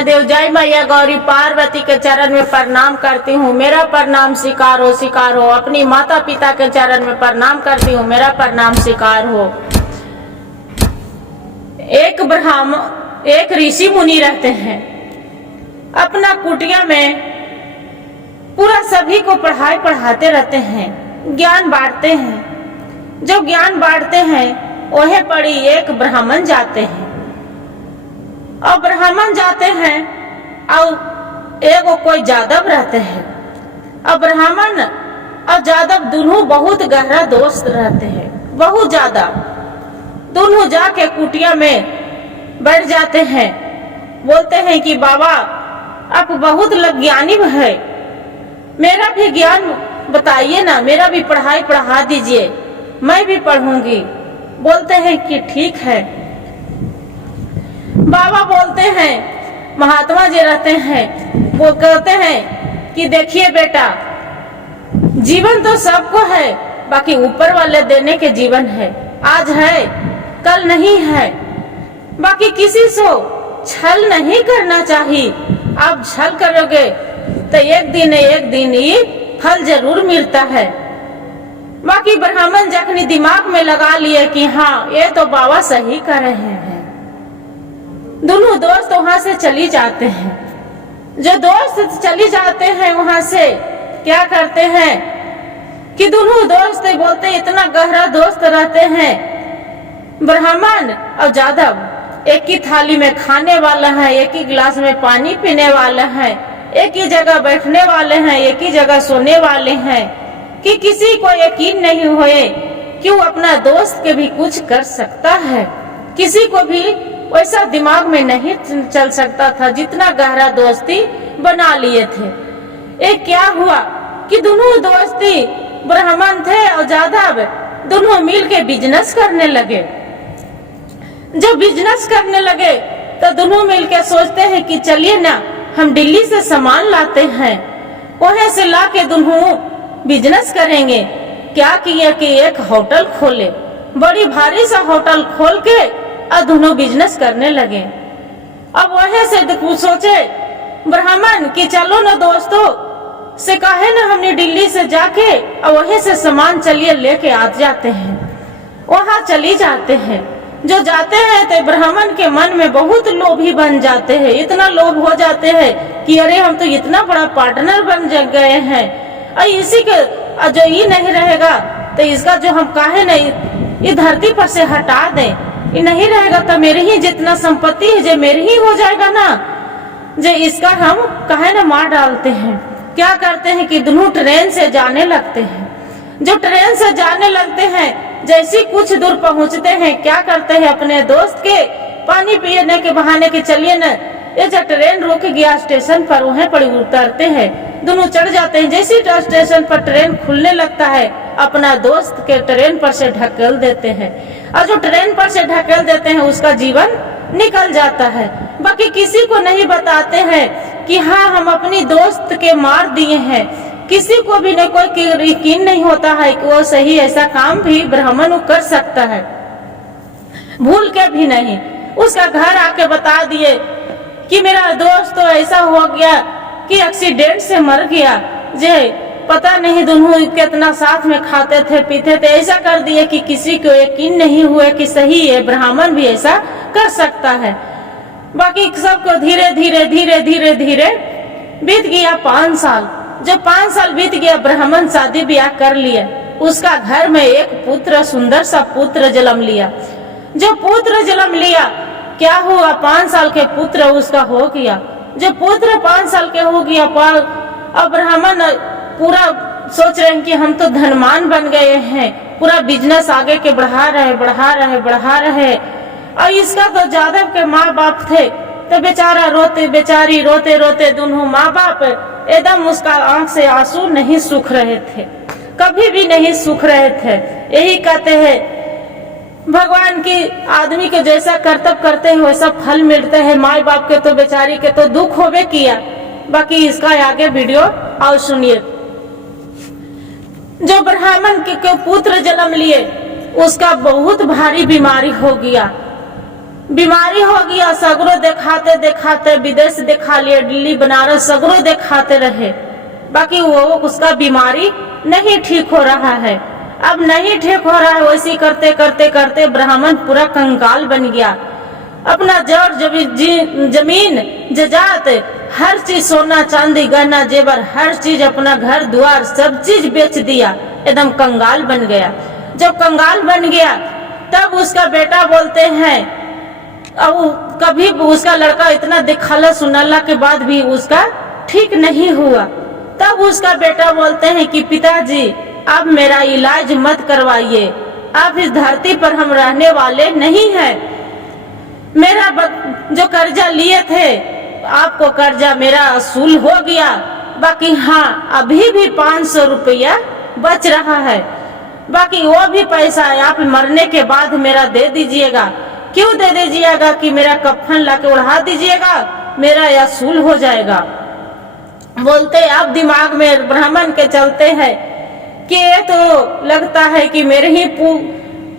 महादेव, जय मैया गौरी पार्वती के चरण में प्रणाम करती हूँ, मेरा प्रणाम स्वीकार हो, स्वीकार हो। अपनी माता पिता के चरण में प्रणाम करती हूँ, मेरा प्रणाम स्वीकार हो। एक ऋषि मुनि रहते हैं अपना कुटिया में, पूरा सभी को पढ़ाते रहते हैं, ज्ञान बांटते हैं। जो ज्ञान बांटते हैं वह पढ़ी एक ब्राह्मण जाते हैं, और ब्राह्मण जाते हैं और एगो कोई जादव रहते हैं, और ब्राह्मण और जादव दोनों बहुत गहरा दोस्त रहते हैं, बहुत ज्यादा। दोनों जाके कुटिया में बैठ जाते हैं, बोलते हैं कि बाबा आप बहुत ज्ञानी है, मेरा भी ज्ञान बताइए ना, मेरा भी पढ़ाई पढ़ा दीजिए, मैं भी पढ़ूंगी। बोलते हैं कि ठीक है। बाबा बोलते हैं, महात्मा जी रहते हैं, वो कहते हैं कि देखिए बेटा, जीवन तो सबको है, बाकी ऊपर वाले देने के जीवन है, आज है कल नहीं है। बाकी किसी से छल नहीं करना चाहिए, आप छल करोगे तो एक दिन ये फल जरूर मिलता है। बाकी ब्राह्मण जखनी दिमाग में लगा लिए कि हाँ ये तो बाबा सही कर रहे हैं, दोनों दोस्त वहां से चली जाते हैं। जो दोस्त चली जाते हैं वहां से क्या करते हैं कि दोनों दोस्त बोलते इतना गहरा दोस्त रहते हैं, ब्राह्मण और जादव एक ही थाली में खाने वाला है, एक ही गिलास में पानी पीने वाला है, एक ही जगह बैठने वाले हैं, एक ही जगह सोने वाले हैं, कि किसी को यकीन नहीं होए कि वो अपना दोस्त के भी कुछ कर सकता है। किसी को भी वैसा दिमाग में नहीं चल सकता था, जितना गहरा दोस्ती बना लिए थे। एक क्या हुआ कि दोनों दोस्ती ब्राह्मण थे और जादव दोनों मिल के बिजनेस करने लगे। जब बिजनेस करने लगे तो दोनों मिलकर सोचते हैं कि चलिए ना हम दिल्ली से सामान लाते हैं, वहां से लाके दोनों बिजनेस करेंगे। क्या किया कि एक होटल खोले, बड़ी भारी सा होटल खोल के और दोनों बिजनेस करने लगे। अब वहां से सोचे ब्राह्मण कि चलो ना दोस्तों से कहे ना हमने दिल्ली से जाके और वहीं से सामान चलिए लेके आ जाते हैं। वहां चली जाते हैं। जो जाते हैं तो ब्राह्मण के मन में बहुत लोभी बन जाते हैं, इतना लोभ हो जाते हैं कि अरे हम तो इतना बड़ा पार्टनर बन गए हैं, और इसी के जो ये नहीं रहेगा तो इसका जो हम काहे नहीं ये धरती पर से हटा दें, ये नहीं रहेगा तो मेरे ही जितना संपत्ति है जो मेरे ही हो जाएगा ना, जो इसका हम काहे ना मार डालते हैं। क्या करते हैं कि दोनों ट्रेन से जाने लगते हैं। जो ट्रेन से जाने लगते हैं, जैसे कुछ दूर पहुंचते हैं क्या करते हैं अपने दोस्त के पानी पीने के बहाने के चलिए न, ये जब ट्रेन रुक गया स्टेशन पर वहीं पर उतरते हैं, दोनों चढ़ जाते हैं। जैसे स्टेशन पर ट्रेन खुलने लगता है अपना दोस्त के ट्रेन पर से ढकेल देते हैं, और जो ट्रेन पर से ढकेल देते हैं उसका जीवन निकल जाता है। बाकी किसी को नहीं बताते हैं कि हाँ हम अपनी दोस्त के मार दिए हैं। किसी को भी नहीं, कोई यकीन नहीं होता है कि वो सही ऐसा काम भी ब्राह्मण कर सकता है, भूल के भी नहीं। उसका घर आके बता दिए कि मेरा दोस्त तो ऐसा हो गया कि एक्सीडेंट से मर गया, जे पता नहीं दोनों कितना साथ में खाते थे पीते थे। ऐसा कर दिए कि किसी को यकीन नहीं हुआ कि सही है ब्राह्मण भी ऐसा कर सकता है। बाकी सबको धीरे धीरे धीरे धीरे धीरे बीत गया 5 साल। जब 5 साल बीत गया, ब्राह्मण शादी ब्याह कर लिया। उसका घर में एक पुत्र, सुंदर सा पुत्र जन्म लिया। जो पुत्र जन्म लिया क्या हुआ, 5 साल के पुत्र उसका हो गया। जब पुत्र 5 साल के हो गया, अब ब्राह्मण पूरा सोच रहे हैं कि हम तो धनवान बन गए हैं, पूरा बिजनेस आगे के बढ़ा रहे। और इसका तो जादव के माँ बाप थे, तो बेचारा बेचारी रोते दोनों माँ बाप एकदम उसका आंख से आंसू नहीं सूख रहे थे, कभी भी नहीं सूख रहे थे। यही कहते हैं भगवान की आदमी के जैसा कर्तव्य करते हैं वैसा फल मिलते हैं। माँ बाप के तो बेचारी के तो दुख होवे किया। बाकी इसका आगे वीडियो और सुनिए। जो ब्राह्मण के पुत्र जन्म लिए उसका बहुत भारी बीमारी हो गया। बीमारी हो गया, सगरो दिखाते दिखाते विदेश दिखा लिए, दिल्ली बनारस सगरो दिखाते रहे, बाकी वो उसका बीमारी नहीं ठीक हो रहा है। अब नहीं ठीक हो रहा है, वैसे करते करते करते ब्राह्मण पूरा कंगाल बन गया। अपना जड़ जमीन जजात हर चीज, सोना चांदी गहना जेवर हर चीज, अपना घर द्वार सब चीज बेच दिया, एकदम कंगाल बन गया। जब कंगाल बन गया तब उसका बेटा बोलते हैं, अब कभी उसका लड़का इतना दिखाला सुनाला के बाद भी उसका ठीक नहीं हुआ। तब उसका बेटा बोलते हैं कि पिताजी अब मेरा इलाज मत करवाइए, आप इस धरती पर हम रहने वाले नहीं हैं। मेरा जो कर्जा लिए थे, आपको कर्जा मेरा असूल हो गया, बाकी हाँ अभी भी 500 रुपया बच रहा है, बाकी वो भी पैसा आप मरने के बाद मेरा दे दीजिएगा। क्यों दे दीजिएगा? कि मेरा कफन लाके उड़ा दीजिएगा, मेरा असूल हो जाएगा। बोलते अब दिमाग में ब्राह्मण के चलते हैं कि ये तो लगता है कि मेरे ही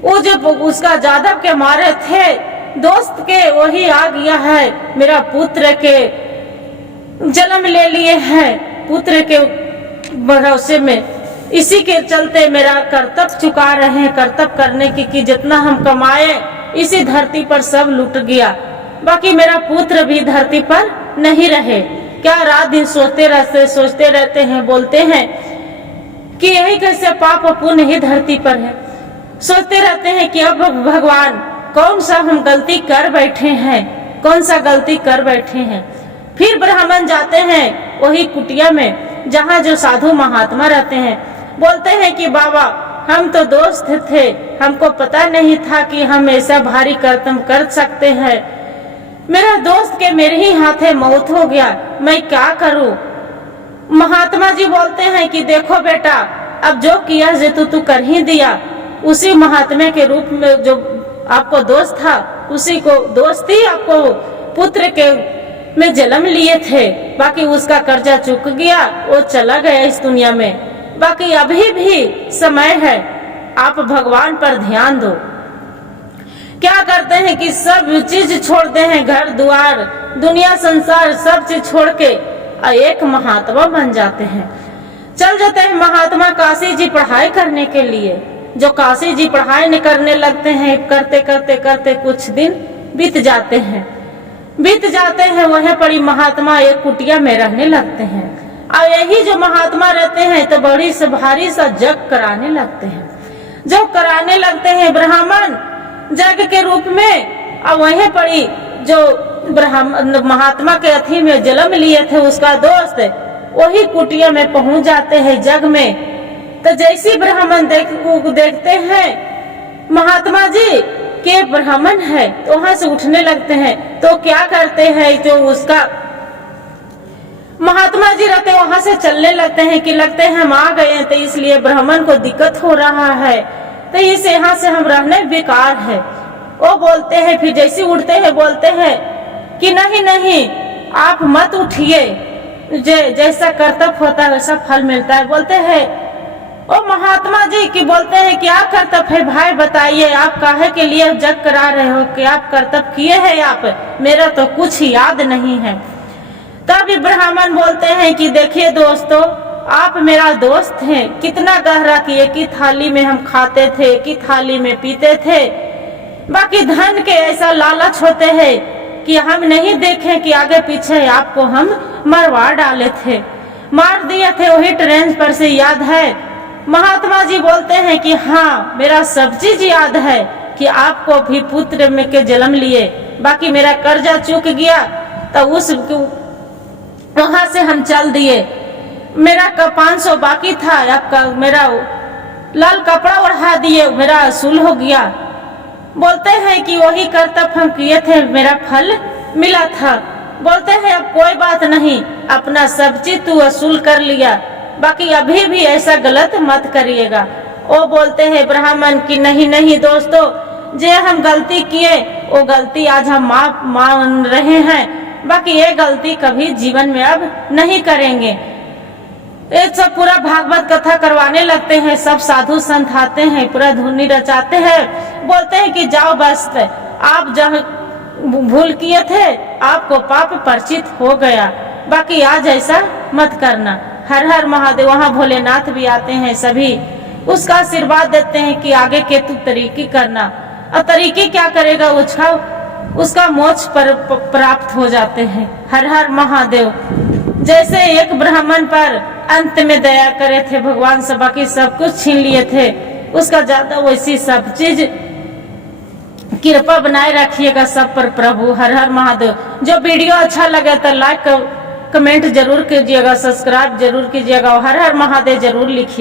वो जो उसका जादव के मारे थे दोस्त के, वही आ गया है, मेरा पुत्र के जन्म ले लिए हैं, पुत्र के भरोसे में, इसी के चलते मेरा कर्तव्य चुका रहे हैं। कर्तव्य करने की कि जितना हम कमाए इसी धरती पर सब लुट गया, बाकी मेरा पुत्र भी धरती पर नहीं रहे। क्या रात दिन सोचते रहते हैं, बोलते हैं कि यही कैसे पाप पुण्य ही धरती पर है। सोचते रहते हैं कि अब भगवान कौन सा हम गलती कर बैठे हैं, कौन सा गलती कर बैठे हैं। फिर ब्राह्मण जाते हैं वही कुटिया में जहाँ जो साधु महात्मा रहते हैं, बोलते हैं कि बाबा हम तो दोस्त थे, हमको पता नहीं था कि हम ऐसा भारी कर्तव्य कर सकते हैं। मेरा दोस्त के मेरे ही हाथे मौत हो गया, मैं क्या करूं? महात्मा जी बोलते हैं कि देखो बेटा, अब जो किया जे तू कर ही दिया। उसी महात्मा के रूप में जो आपको दोस्त था, उसी को दोस्ती आपको पुत्र के में जन्म लिए थे, बाकी उसका कर्जा चुक गया, वो चला गया इस दुनिया में। बाकी अभी भी समय है, आप भगवान पर ध्यान दो। क्या करते हैं कि सब चीज छोड़ते हैं, घर द्वार दुनिया संसार सब चीज छोड़ के एक महात्मा बन जाते हैं, चल जाते हैं महात्मा काशी जी पढ़ाई करने के लिए। जो काशी जी पढ़ाई करने लगते हैं, करते करते करते कुछ दिन बीत जाते हैं, वहीं पर महात्मा एक कुटिया में रहने लगते हैं। और यही जो महात्मा रहते हैं तो बड़ी से भारी सा जग कराने लगते हैं। जब कराने लगते हैं ब्राह्मण जग के रूप में, और वहीं पर जो महात्मा के अथी में जन्म लिए थे उसका दोस्त, वही कुटिया में पहुंच जाते हैं जग में। तो जैसे ब्राह्मण देखते हैं महात्मा जी के ब्राह्मण है, तो वहां से उठने लगते हैं। तो क्या करते हैं, जो उसका महात्मा जी रहते वहां से चलने लगते हैं कि लगते हैं हम आ गए हैं, तो इसलिए ब्राह्मण को दिक्कत हो रहा है, तो इस यहाँ से हम रहने बेकार है। वो बोलते हैं, फिर जैसे उठते हैं बोलते हैं कि नहीं नहीं आप मत उठिए, जैसा कर्तव्य होता है वैसा फल मिलता है। बोलते हैं ओ महात्मा जी की, बोलते हैं क्या कर्तव्य है भाई बताइए, आप काहे के लिए जग करा रहे हो, कि आप कर्तव्य किए हैं आप, मेरा तो कुछ याद नहीं है। तब ब्राह्मण बोलते हैं कि देखिए दोस्तों, आप मेरा दोस्त हैं, कितना गहरा कि एक ही थाली में हम खाते थे, एक ही थाली में पीते थे, बाकी धन के ऐसा लालच होते हैं कि हम नहीं देखें कि आगे पीछे आपको हम मरवा डाले थे, मार दिए थे वही ट्रेन पर से, याद है? महात्मा जी बोलते हैं कि हाँ मेरा सब चीज याद है कि आपको भी पुत्र में के जन्म लिए, बाकी मेरा कर्जा चूक गया, तो उस वहां से हम चल दिए, मेरा 500 बाकी था, आपका मेरा लाल कपड़ा ओढ़ा दिए, मेरा असूल हो गया। बोलते हैं कि वही कर्तव्य हम किए थे, मेरा फल मिला था। बोलते हैं अब कोई बात नहीं, अपना सब चीज तू असूल कर लिया, बाकी अभी भी ऐसा गलत मत करिएगा। वो बोलते हैं ब्राह्मण की नहीं नहीं दोस्तों, जे हम गलती किए वो गलती आज हम मान रहे हैं, बाकी ये गलती कभी जीवन में अब नहीं करेंगे। एक सब पूरा भागवत कथा करवाने लगते हैं, सब साधु संत आते हैं, पूरा धुनी रचाते हैं, बोलते हैं कि जाओ बस आप जहाँ भूल किए थे आपको पाप परिचित हो गया, बाकी आज ऐसा मत करना। हर हर महादेव। वहाँ भोलेनाथ भी आते हैं, सभी उसका आशीर्वाद देते हैं कि आगे के तू तरीकी करना। और तरीकी क्या करेगा, उसका मोक्ष पर प्राप्त हो जाते हैं। हर हर महादेव। जैसे एक ब्राह्मण पर अंत में दया करे थे भगवान, से बाकी सब कुछ छीन लिए थे, उसका ज्यादा वैसी सब चीज कृपा बनाए रखिएगा सब पर प्रभु। हर हर महादेव। जो वीडियो अच्छा लगे तो लाइक कमेंट जरूर कीजिएगा, सब्सक्राइब जरूर कीजिएगा और हर हर महादेव जरूर लिखिए।